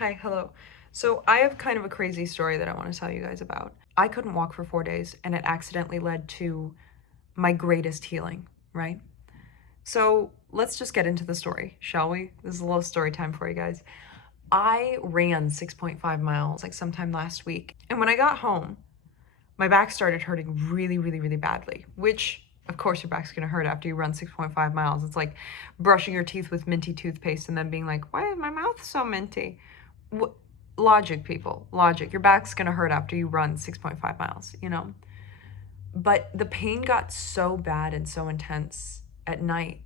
Hi, hello. So I have kind of a crazy story that I want to tell you guys about. I couldn't walk for 4 days and it accidentally led to my greatest healing, right? So let's just get into the story, shall we? This is a little story time for you guys. I ran 6.5 miles like sometime last week. And when I got home, my back started hurting really, really, really badly, which of course your back's gonna hurt after you run 6.5 miles. It's like brushing your teeth with minty toothpaste and then being like, why is my mouth so minty? Logic, people, logic. Your back's gonna hurt after you run 6.5 miles, you know? But the pain got so bad and so intense at night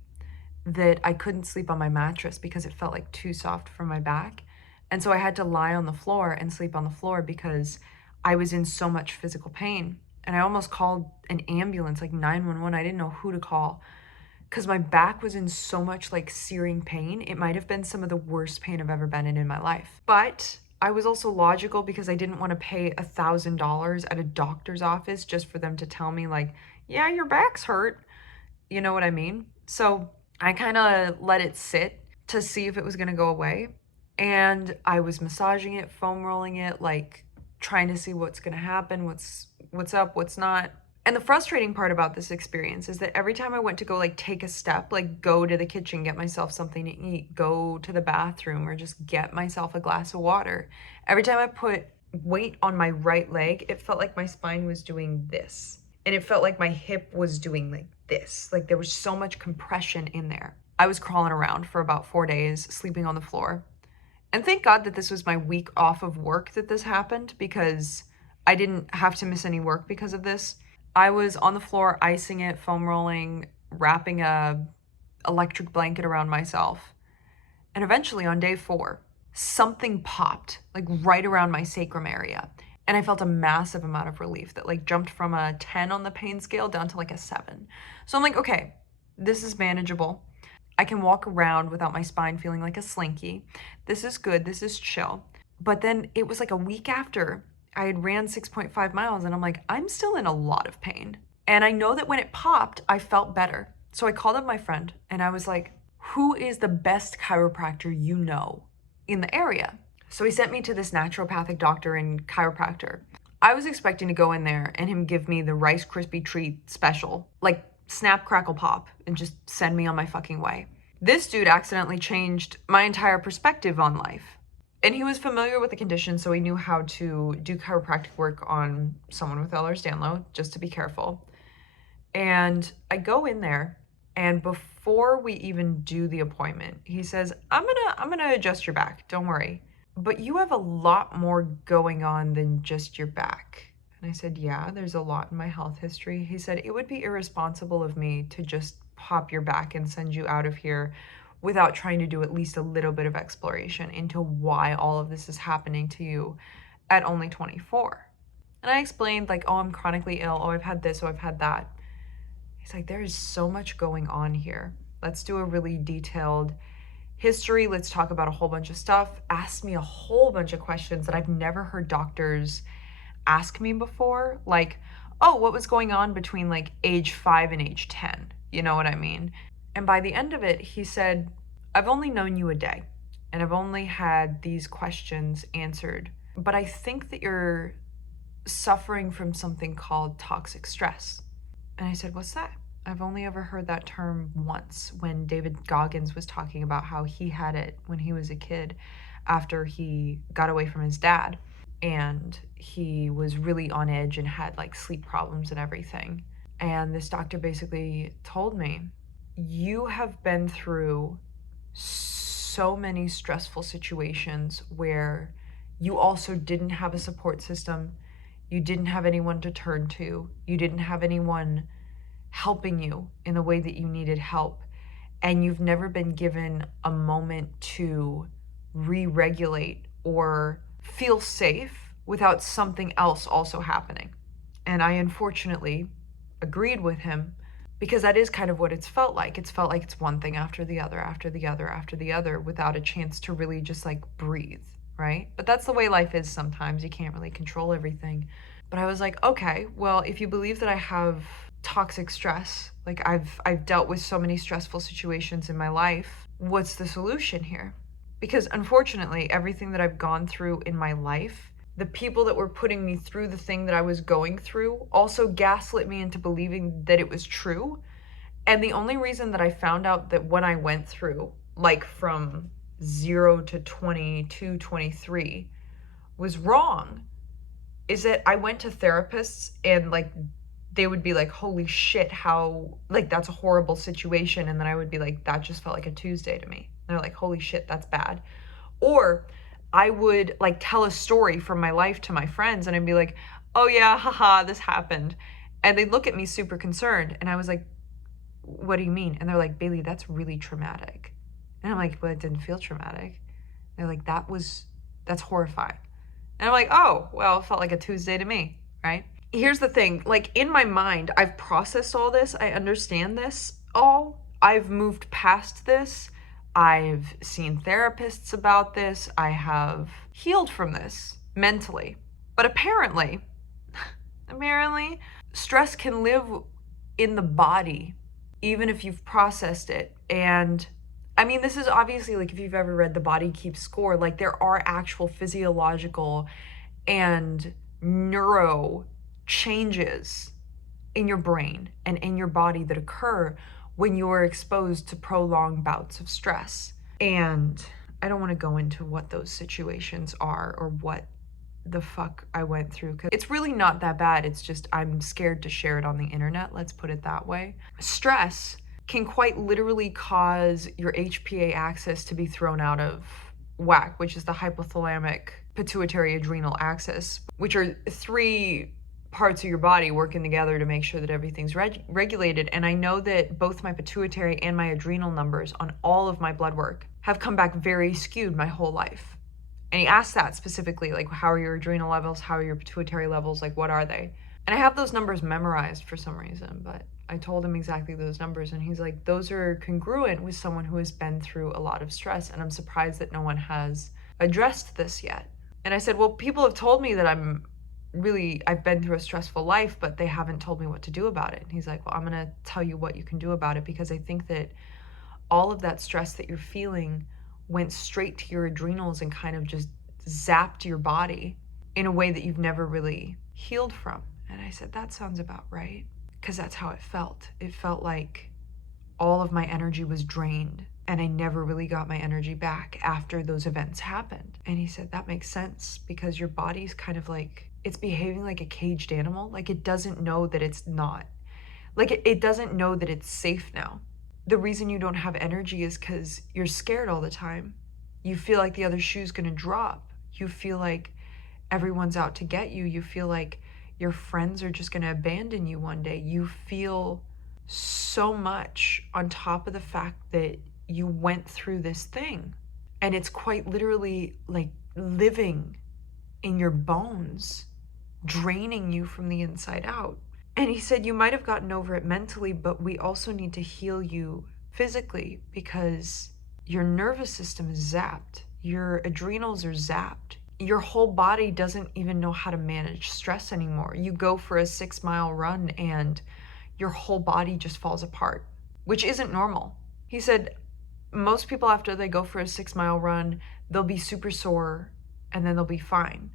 that I couldn't sleep on my mattress because it felt like too soft for my back. And so I had to lie on the floor and sleep on the floor because I was in so much physical pain. And I almost called an ambulance, like 911. I didn't know who to call because my back was in so much like searing pain. It might have been some of the worst pain I've ever been in my life. But I was also logical because I didn't want to pay $1,000 at a doctor's office just for them to tell me like, yeah, your back's hurt. You know what I mean? So I kind of let it sit to see if it was going to go away. And I was massaging it, foam rolling it, like trying to see what's going to happen, what's up, what's not. And the frustrating part about this experience is that every time I went to go like take a step, like go to the kitchen, get myself something to eat, go to the bathroom, or just get myself a glass of water, every time I put weight on my right leg, it felt like my spine was doing this. And it felt like my hip was doing like this. Like there was so much compression in there. I was crawling around for about 4 days, sleeping on the floor. And thank God that this was my week off of work that this happened because I didn't have to miss any work because of this. I was on the floor, icing it, foam rolling, wrapping a electric blanket around myself. And eventually on day 4, something popped like right around my sacrum area. And I felt a massive amount of relief that like jumped from a 10 on the pain scale down to like a 7. So I'm like, okay, this is manageable. I can walk around without my spine feeling like a slinky. This is good. This is chill. But then it was like a week after I had ran 6.5 miles and I'm like, I'm still in a lot of pain. And I know that when it popped, I felt better. So I called up my friend and I was like, who is the best chiropractor you know in the area? So he sent me to this naturopathic doctor and chiropractor. I was expecting to go in there and him give me the Rice Krispie treat special, like snap, crackle, pop, and just send me on my fucking way. This dude accidentally changed my entire perspective on life. And he was familiar with the condition, so he knew how to do chiropractic work on someone with Ehlers-Danlos, just to be careful. And I go in there, and before we even do the appointment, he says, I'm gonna adjust your back, don't worry. But you have a lot more going on than just your back. And I said, yeah, there's a lot in my health history. He said, it would be irresponsible of me to just pop your back and send you out of here without trying to do at least a little bit of exploration into why all of this is happening to you at only 24. And I explained like, oh, I'm chronically ill. Oh, I've had this. Oh, I've had that. He's like, there is so much going on here. Let's do a really detailed history. Let's talk about a whole bunch of stuff. Asked me a whole bunch of questions that I've never heard doctors ask me before. Like, oh, what was going on between like age 5 and age 10? You know what I mean? And by the end of it, he said, I've only known you a day and I've only had these questions answered, but I think that you're suffering from something called toxic stress. And I said, what's that? I've only ever heard that term once when David Goggins was talking about how he had it when he was a kid after he got away from his dad and he was really on edge and had like sleep problems and everything. And this doctor basically told me, you have been through so many stressful situations where you also didn't have a support system. You didn't have anyone to turn to. You didn't have anyone helping you in the way that you needed help. And you've never been given a moment to re-regulate or feel safe without something else also happening. And I unfortunately agreed with him because that is kind of what it's felt like. It's felt like it's one thing after the other, after the other, after the other, without a chance to really just like breathe, right? But that's the way life is sometimes. You can't really control everything. But I was like, okay, well, if you believe that I have toxic stress, like I've dealt with so many stressful situations in my life, what's the solution here? Because unfortunately, everything that I've gone through in my life, the people that were putting me through the thing that I was going through also gaslit me into believing that it was true. And the only reason that I found out that when I went through, like from 0 to 22, 23, was wrong is that I went to therapists and like they would be like, holy shit, how, like, that's a horrible situation. And then I would be like, that just felt like a Tuesday to me. And they're like, holy shit, that's bad. Or I would like tell a story from my life to my friends and I'd be like, oh yeah, haha, this happened. And they'd look at me super concerned. And I was like, what do you mean? And they're like, Bailey, that's really traumatic. And I'm like, but it didn't feel traumatic. They're like, that's horrifying. And I'm like, oh, well, it felt like a Tuesday to me, right? Here's the thing, like in my mind, I've processed all this. I understand this all. I've moved past this. I've seen therapists about this. I have healed from this mentally. But apparently, stress can live in the body, even if you've processed it. And I mean, this is obviously like if you've ever read The Body Keeps Score, like there are actual physiological and neuro changes in your brain and in your body that occur when you're exposed to prolonged bouts of stress. And I don't want to go into what those situations are or what the fuck I went through, because it's really not that bad. It's just I'm scared to share it on the internet, let's put it that way. Stress can quite literally cause your HPA axis to be thrown out of whack, which is the hypothalamic pituitary adrenal axis, which are three parts of your body working together to make sure that everything's regulated. And I know that both my pituitary and my adrenal numbers on all of my blood work have come back very skewed my whole life. And he asked that specifically, like, how are your adrenal levels? How are your pituitary levels? Like, what are they? And I have those numbers memorized for some reason, but I told him exactly those numbers. And he's like, those are congruent with someone who has been through a lot of stress. And I'm surprised that no one has addressed this yet. And I said, well, people have told me that I've been through a stressful life, but they haven't told me what to do about it. And he's like, well, I'm going to tell you what you can do about it, because I think that all of that stress that you're feeling went straight to your adrenals and kind of just zapped your body in a way that you've never really healed from. And I said, that sounds about right, because that's how it felt. It felt like all of my energy was drained and I never really got my energy back after those events happened. And he said, that makes sense, because your body's kind of like, it's behaving like a caged animal. Like it doesn't know that it's not, like it doesn't know that it's safe now. The reason you don't have energy is because you're scared all the time. You feel like the other shoe's gonna drop. You feel like everyone's out to get you. You feel like your friends are just gonna abandon you one day. You feel so much on top of the fact that you went through this thing. And it's quite literally like living in your bones, draining you from the inside out. And he said, you might have gotten over it mentally, but we also need to heal you physically, because your nervous system is zapped. Your adrenals are zapped. Your whole body doesn't even know how to manage stress anymore. You go for a 6-mile run and your whole body just falls apart, which isn't normal. He said, most people after they go for a 6-mile run, they'll be super sore and then they'll be fine.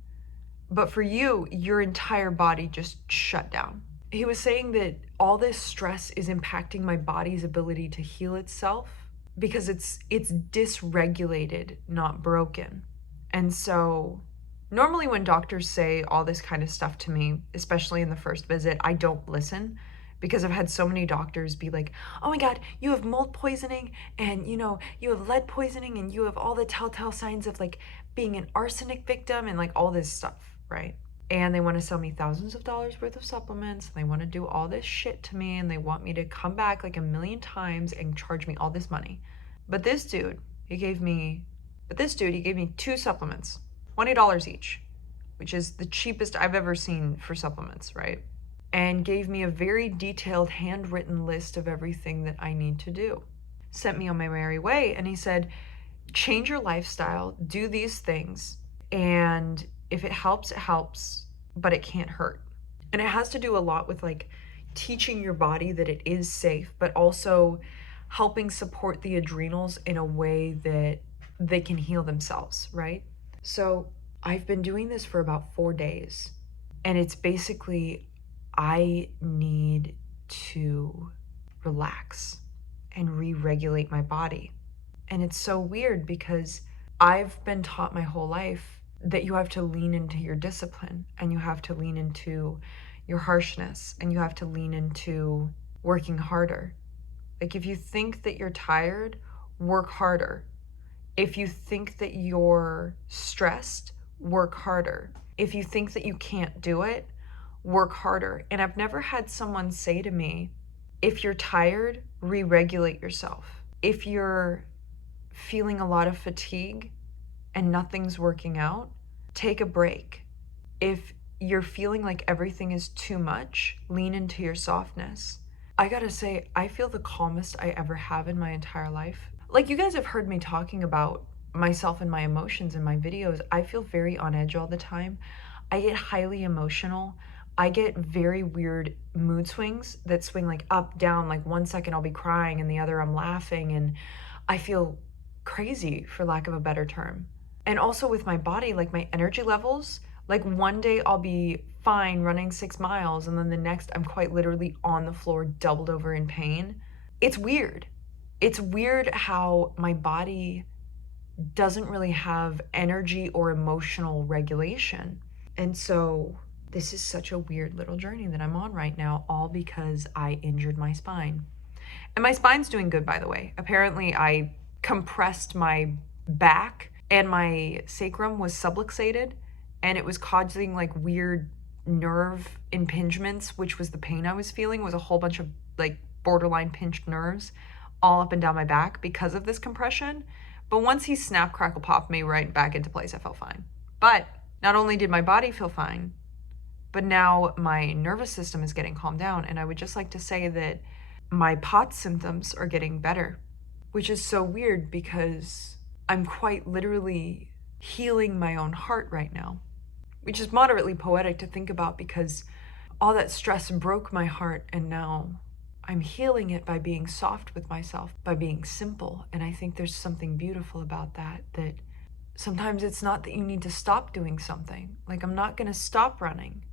But for you, your entire body just shut down. He was saying that all this stress is impacting my body's ability to heal itself, because it's dysregulated, not broken. And so normally when doctors say all this kind of stuff to me, especially in the first visit, I don't listen, because I've had so many doctors be like, oh my God, you have mold poisoning, and you have lead poisoning, and you have all the telltale signs of like being an arsenic victim and like all this stuff, right? And they want to sell me thousands of dollars worth of supplements, and they want to do all this shit to me, and they want me to come back like a million times and charge me all this money. But this dude, he gave me 2 supplements, $20 each, which is the cheapest I've ever seen for supplements, right? And gave me a very detailed handwritten list of everything that I need to do. Sent me on my merry way, and he said, change your lifestyle, do these things, and if it helps, but it can't hurt. And it has to do a lot with like teaching your body that it is safe, but also helping support the adrenals in a way that they can heal themselves, right? So I've been doing this for about 4 days, and it's basically I need to relax and re regulate my body. And it's so weird because I've been taught my whole life that you have to lean into your discipline and you have to lean into your harshness and you have to lean into working harder. Like, if you think that you're tired, work harder. If you think that you're stressed, work harder. If you think that you can't do it, work harder. And I've never had someone say to me, if you're tired, re regulate yourself. If you're feeling a lot of fatigue and nothing's working out, take a break. If you're feeling like everything is too much, lean into your softness. I gotta say, I feel the calmest I ever have in my entire life. Like, you guys have heard me talking about myself and my emotions in my videos. I feel very on edge all the time. I get highly emotional. I get very weird mood swings that swing like up, down. Like, 1 second I'll be crying and the other I'm laughing, and I feel crazy, for lack of a better term. And also with my body, like my energy levels, like one day I'll be fine running 6 miles, and then the next I'm quite literally on the floor, doubled over in pain. It's weird. It's weird how my body doesn't really have energy or emotional regulation. And so this is such a weird little journey that I'm on right now, all because I injured my spine. And my spine's doing good, by the way. Apparently, I compressed my back and my sacrum was subluxated, and it was causing like weird nerve impingements, which was the pain I was feeling, was a whole bunch of like borderline pinched nerves all up and down my back because of this compression. But once he snap, crackle, popped me right back into place, I felt fine. But not only did my body feel fine, but now my nervous system is getting calmed down. And I would just like to say that my POTS symptoms are getting better, which is so weird because I'm quite literally healing my own heart right now, which is moderately poetic to think about because all that stress broke my heart, and now I'm healing it by being soft with myself, by being simple. And I think there's something beautiful about that, that sometimes it's not that you need to stop doing something. Like, I'm not going to stop running.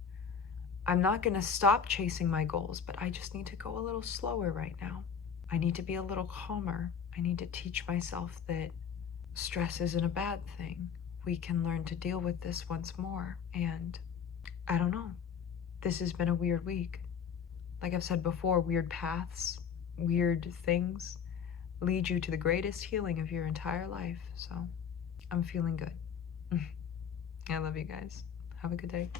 I'm not going to stop chasing my goals, but I just need to go a little slower right now. I need to be a little calmer. I need to teach myself that stress isn't a bad thing. We can learn to deal with this once more. And I don't know. This has been a weird week. Like I've said before, weird paths, weird things lead you to the greatest healing of your entire life. So I'm feeling good. I love you guys. Have a good day.